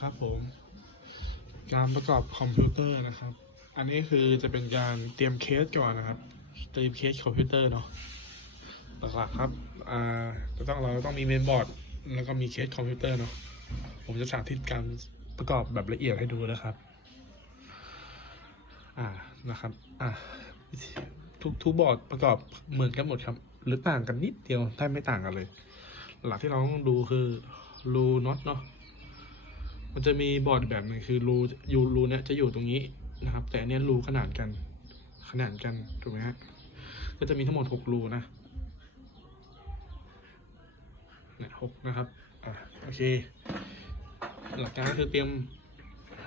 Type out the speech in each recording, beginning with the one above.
ครับผมการประกอบคอมพิวเตอร์นะครับ อันนี้คือจะเป็นการเตรียมเคสก่อนนะครับ เตรียมเคสคอมพิวเตอร์เนาะหลักๆครับอ่าจะต้องเราต้องมีเมนบอร์ดแล้วก็มีเคสคอมพิวเตอร์เนาะผมจะสาธิตการประกอบแบบละเอียดให้ดูนะครับอ่านะครับอ่าทุกทุกบอร์ดประกอบเหมือนกันหมดครับ หรือต่างกันนิดเดียวถ้าไม่ต่างกันเลย หลักที่เราต้องดูคือรูน็อตเนาะ มันจะมีบอร์ดแบบหนึ่งคือรูยูรูเนี้ยจะอยู่ตรงนี้นะครับ แต่อันเนี้ยรูขนาดกัน ขนาดกันถูกไหมฮะก็จะมีทั้งหมดหกรูนะเนี่ยหกนะครับอะโอเค หลักการคือเตรียม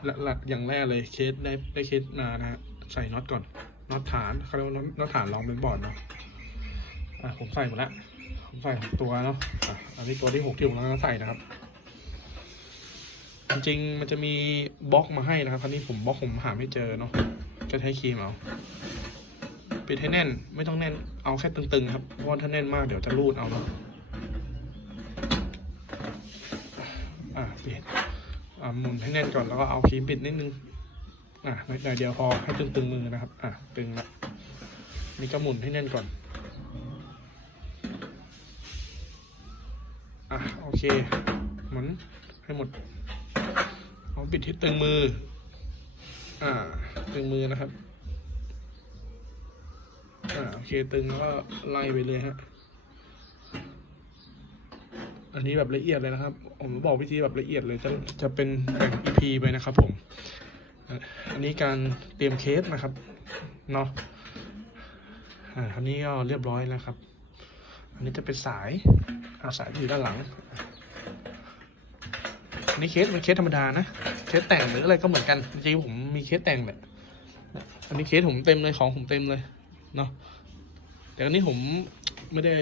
หลักหลักอย่างแรกเลยเคสได้ได้เคสมานะฮะใส่น็อตก่อนน็อตฐานเขาเรียกว่าน็อตน็อตฐานรองเป็นบอร์ดเนาะอะผมใส่หมดละผมใส่ตัวเนาะอะอันนี้ตัวที่หกที่ผมกำลังใส่นะครับ จริงๆมันจะมีบล็อกมาให้นะครับคราวนี้ผมบล็อกผมหาไม่เจอเนาะก็ใช้ครีมเอาปิดให้แน่นไม่ต้องแน่นเอาแค่ตึงๆครับเพราะว่าถ้าแน่นมากเดี๋ยวจะรูดเอาเนาะอะปิดอะหมุนให้แน่นก่อนแล้วก็เอาครีมปิดนิดนึงอะหน่อยเดียวพอให้ตึงๆมือนะครับ อะตึงละนี่ก็หมุนให้แน่นก่อนอะโอเคหมุนให้หมด ปิดที่ตึงมือ อ่า ตึงมือนะครับ อ่า โอเค ตึงแล้วก็ไล่ไปเลยฮะ อันนี้แบบละเอียดเลยนะครับ ผมบอกวิธีแบบละเอียดเลย จะจะเป็นแบ่ง EP ไปนะครับผมอะอันนี้การเตรียมเคสนะครับ เนาะ อ่าอันนี้ก็เรียบร้อยแล้วครับ อันนี้จะเป็นสายอาสายที่อยู่ด้านหลัง นนี้เคสเป็นเคสธรรมดานะ เคสแต่งหรืออะไรก็เหมือนกันจริงๆผมมีเคสแต่งแหละอันนี้เคสผมเต็มเลยของผมเต็มเลยเนาะแต่อันนี้ผมไม่ได้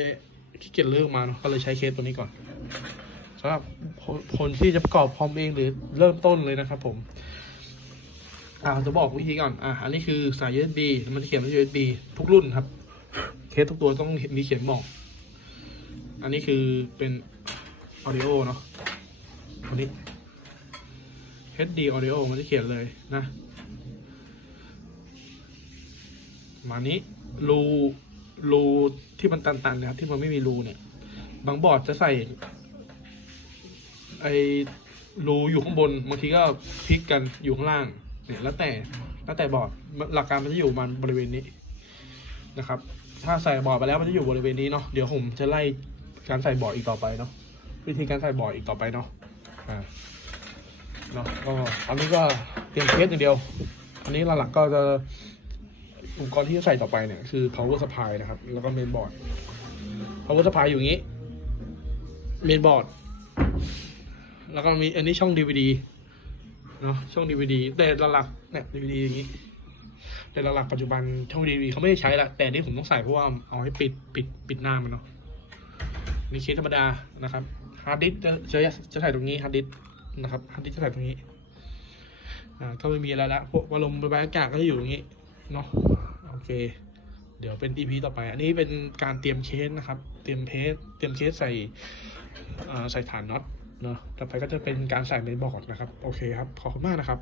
ขี้เกียจเลือกมาเนาะก็เลยใช้เคสตัวนี้ก่อนสำหรับคนที่จะประกอบคอมเองหรือเริ่มต้นเลยนะครับ ผม อ่าจะบอกวิธีก่อนอ่าอันนี้คือสาย USB มันเขียนว่า USB ทุกรุ่นครับ เคสทุกตัวต้องมีเขียนบอก อันนี้คือเป็น audio เนาะตัวนี้ HD audio มันจะเขียนเลยนะ มานี้รูรูที่มันตันๆนะครับที่มันไม่มีรูเนี่ย บางบอร์ดจะใส่ ไอรูอยู่ข้างบนบางทีก็พลิกกันอยู่ข้างล่างเนี่ยแล้วแต่แล้วแต่บอร์ดหลักการมันจะอยู่มันบริเวณนี้นะครับ ถ้าใส่บอร์ดไปแล้วมันจะอยู่บริเวณนี้เนาะเดี๋ยวผมจะไล่การใส่บอร์ดอีกต่อไปเนาะวิธีการใส่บอร์ดอีกต่อไปเนาะอ่า เนาะก็อันนี้ก็เตรียมเคสอย่างเดียว อันนี้หลักๆก็จะอุปกรณ์ที่จะใส่ต่อไปเนี่ยคือ power supply นะครับ แล้วก็ main board power supply อยู่งนี้ main board แล้วก็มีอันนี้ช่อง DVD เนาะช่อง DVD แต่หลักๆเนี่ย DVD อย่างนี้แต่หลักๆปัจจุบันช่อง DVD เขาไม่ได้ใช้ละแต่นี่ผมต้องใส่เพราะว่าเอาให้ปิดปิดปิดหน้ามันเนาะนี่เคสธรรมดานะครับฮาร์ดดิสจะจะจะใส่ตรงนี้ฮาร์ดดิส นะครับฮันที่จะใส่ตรงนี้อ่าก็ไม่มีอะไรละพวกวัลลมระบายอากาศก็จะอยู่อย่างนี้เนาะโอเค เดี๋ยวเป็น EP ต่อไป อันนี้เป็นการเตรียมเคสนะครับ เตรียมเคสเตรียมเคสใส่อ่าใส่ฐานน็อตเนาะต่อไปก็จะเป็นการใส่เมนบอร์ดนะครับ โอเคครับ ขอบคุณมากนะครับ